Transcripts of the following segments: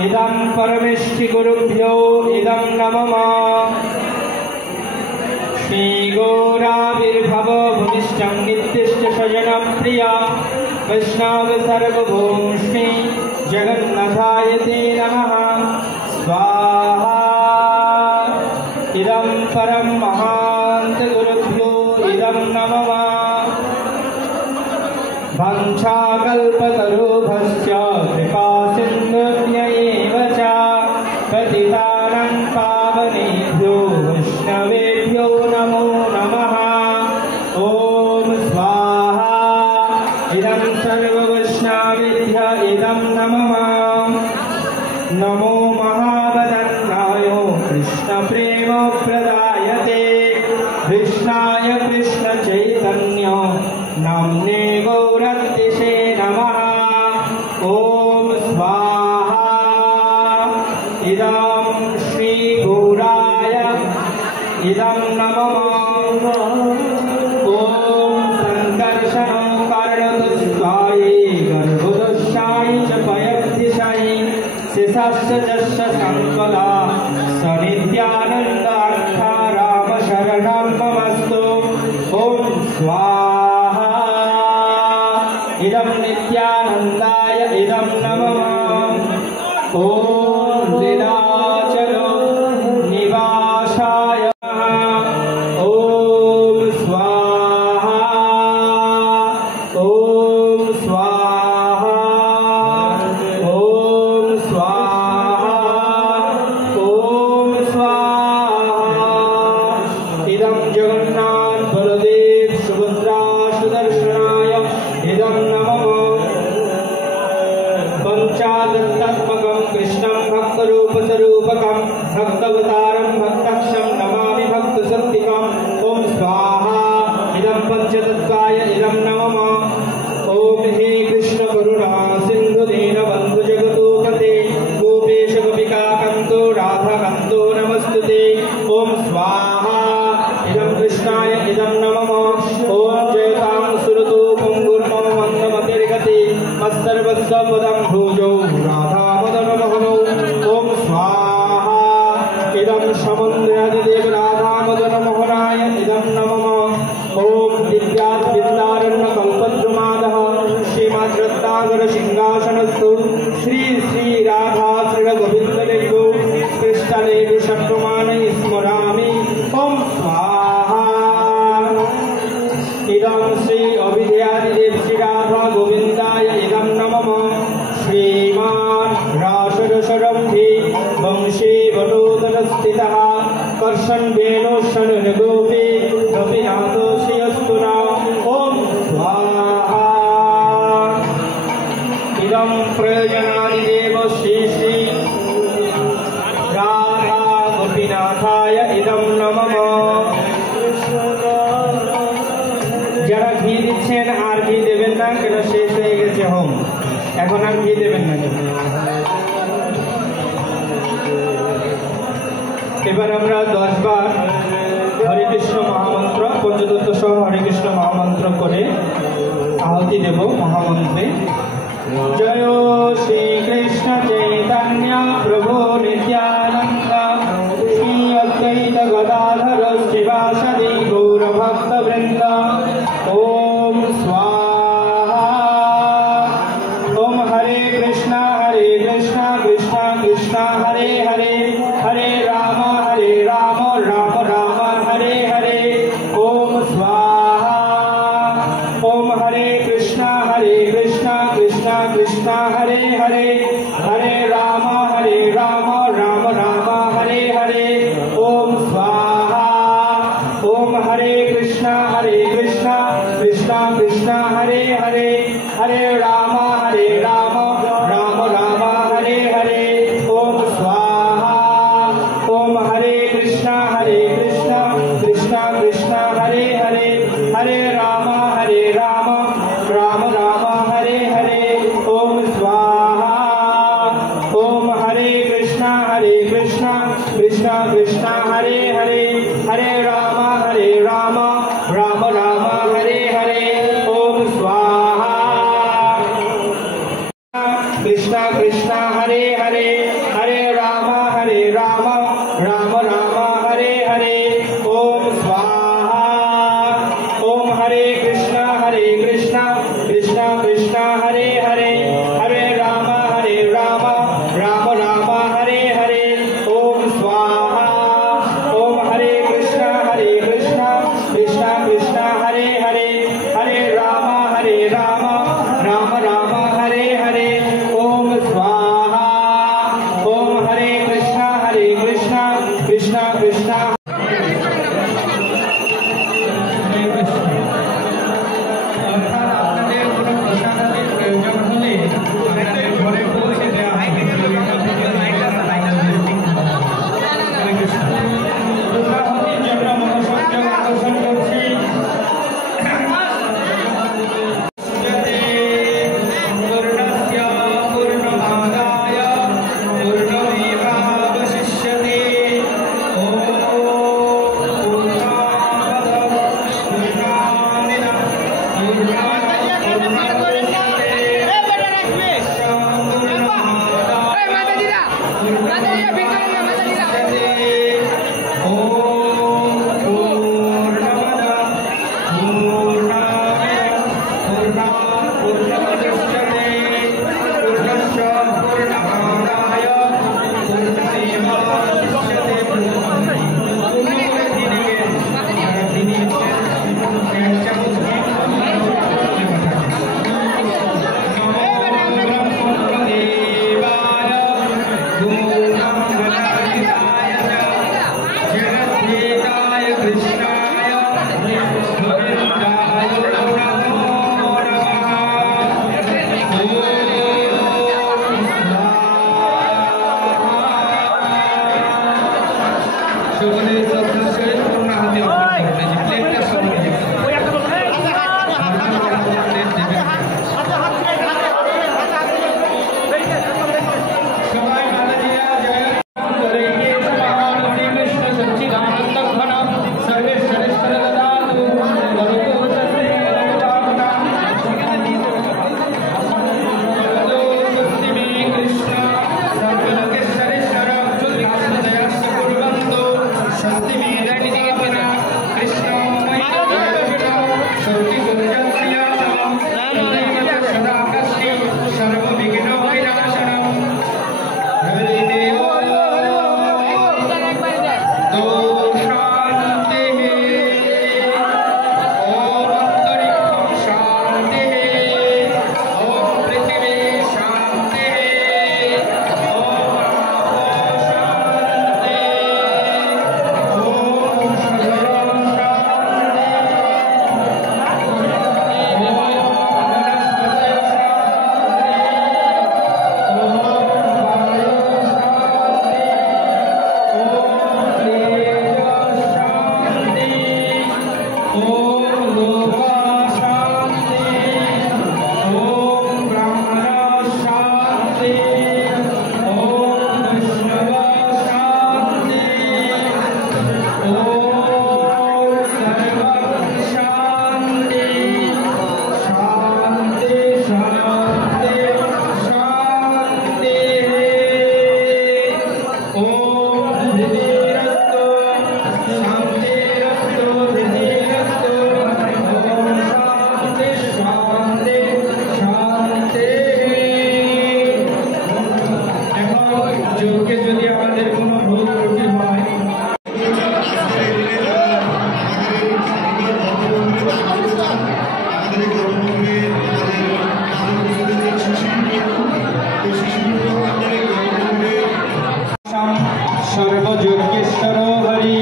इदं परमेष्टि गुरुभ्यो इदं नमः। श्री गौराविर्भव भूमिष्ठं नित्यश्च स्वजनप्रिया वैष्णव सर्वभूष्णि जगन्नाथाय ते नमः। स्वाहा। इदं परम महान्त गुरुभ्यो इदं नमः। वंशाकल्पतरुभ्यश्च कृपा सिन्धुभ्यैव च पतितानां पावनेभ्यो वैष्णवेभ्यो नमो नमः। ॐ स्वाहा। इदं सर्ववैष्णवेभ्यः इदं नमः। नमो महावदन्नाय कृष्णप्रेम प्रदायते कृष्णाय कृष्णचैतन्य नाम्ने गौरतिसे नमः। ॐ स्वाहा। इदं श्री गौराय इदं नमः। ॐ संकर्षणं कर्णतुष्टायै गर्भोदशायै च पयद्दिशायै शेषस्य जस्य संपदा सनित्यानन्द अक्षा राम शरणं ममस्तु। ॐ स्वाहा। इदं नित्यानन्दाय इदं नमः। ॐ लीलाचल निवासाय नमः। ॐ स्वाहा। ॐ स्वाहा। ॐ स्वाहा। ॐ स्वाहा। इदं जगन्नाथ बलदेव सुभद्रा सुदर्शनाय इदं नमः। पंचादत्तात्मकं कृष्णं भक्तरूपस्वरूपकं भक्तावतारं भक्ताक्षं नमामि भक्तशक्तिकम्। ॐ स्वाहा। इदं पंचतत्त्वाय इदं नमः। ॐ हे कृष्ण करुणा सिन्धु दीनबन्धु जगतोपते गोपेश गोपिकाकान्तो राधाकान्तो नमस्तुते। ॐ स्वाहा। इदं कृष्णाय इदं नमः। ॐ जयतां सुरतो पुङ्गुर्मम मन्दमतिर्गते मत्सर्वस्य पदं भुजौ राधामदनमोहनौ। ॐ स्वाहा। इदं समुद्रादिदेव राधामदनमोहनाय इदं नमः। ॐ दिव्याद्विन्दारण्यकल्पद्रुमादः श्रीमद्रत्नाकर-सिंहासनस्थो श्री श्री राधा श्रीगोविन्ददेवो कृष्णदेव शक्तमानै स्मरामि। ॐ स्वाहा। इदं श्री अभिधेयादिदेव श्री राधा गोविन्दाय इदं नमः। श्रीमान् रासरसरम्भे वंशे वटोदरस्थितः कर्षन् वेणोशन् गोपे गोपीनाथो श्रियस्तु नः। ॐ स्वाहा। इदं प्रयोजनादिदेव श्री श्री राधा गोपीनाथाय इदं नमः। যারা ঘি দিচ্ছেন আর ঘি দেবেন না, কেন শেষ হয়ে গেছে হোম, এখন আর ঘি দেবেন না। এবার আমরা 10 বার হরে কৃষ্ণ মহামন্ত্র পঞ্চতত্ত্ব সহ হরে কৃষ্ণ মহামন্ত্র করে আহুতি দেব মহামন্ত্রে। জয় শ্রী কৃষ্ণ চৈতন্য প্রভু নিত্যানন্দ শ্রী অদ্বৈত গদাধর শিবাসাদি গৌর ভক্ত বৃন্দ। ওম স্বাহা। ওম হরে কৃষ্ণ কৃষ্ণ কৃষ্ণ হরে হরে, হরে রাম রাম রাম হরে হরে। ওম স্বাহা। ওম হরে কৃষ্ণ কৃষ্ণ কৃষ্ণ হরে হরে, হরে রাম রাম রাম হরে হরে। ওম স্বাহা। ওম হরে কৃষ্ণ কৃষ্ণ কৃষ্ণ হরে হরে, হরে রাম রাম রাম হরে হরে। ওম স্বাহা। ওম হরে কৃষ্ণ কৃষ্ণ কৃষ্ণ হরে হরে, হরে রাম রাম রাম হরে হরে। ওম স্বাহা। ওম হরে কৃষ্ণ কৃষ্ণ কৃষ্ণ হরে হরে, হরে রাম রাম রাম হরে হরে। ওম স্বাহা। কৃষ্ণ কৃষ্ণ হরে হরে, হরে রাম রাম রাম হরে হরে। ওম স্বাহা। ওম হরে কৃষ্ণ কৃষ্ণ কৃষ্ণ হরে হরে, হরে রাম রাম রাম হরে হরে। ওম স্বাহা। ওম হরে কৃষ্ণ কৃষ্ণ কৃষ্ণ হরে হরে, হরে রাম রাম রাম হরে হরে। ওম স্বাহা। ওম হরে কৃষ্ণ কৃষ্ণ কৃষ্ণ। सर्वयोगेश्वर हरि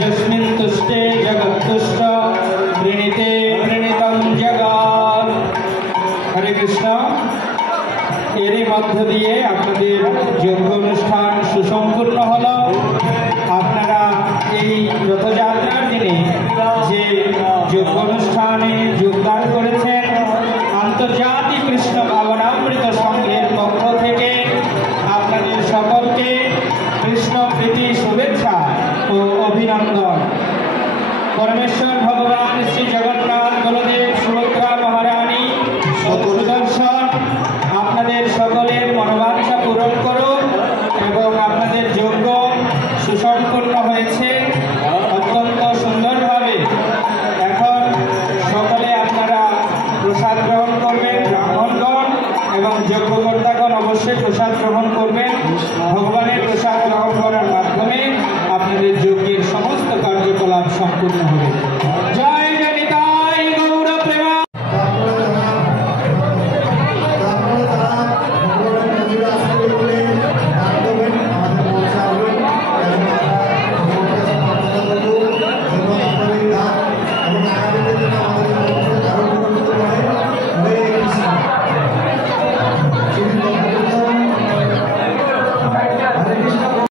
यस्मिन् तुष्टे जगत्तुष्ट वृणीते वृणीतं जगत्। हरे कृष्ण। এরই মধ্য দিয়ে আপনাদের যজ্ঞ অনুষ্ঠান সুসম্পূর্ণ হলো। আপনারা এই রথযাত্রার দিনে যে যজ্ঞ অনুষ্ঠানে যোগদান করেছেন, আন্তর্জাতিক কৃষ্ণ ভাবনামৃত সংঘের পক্ষ থেকে আপনাদের সকলকে কৃষ্ণ প্রীতি শুভেচ্ছা ও অভিনন্দন। পরমেশ্বর ভগবান শ্রী জগন্নাথ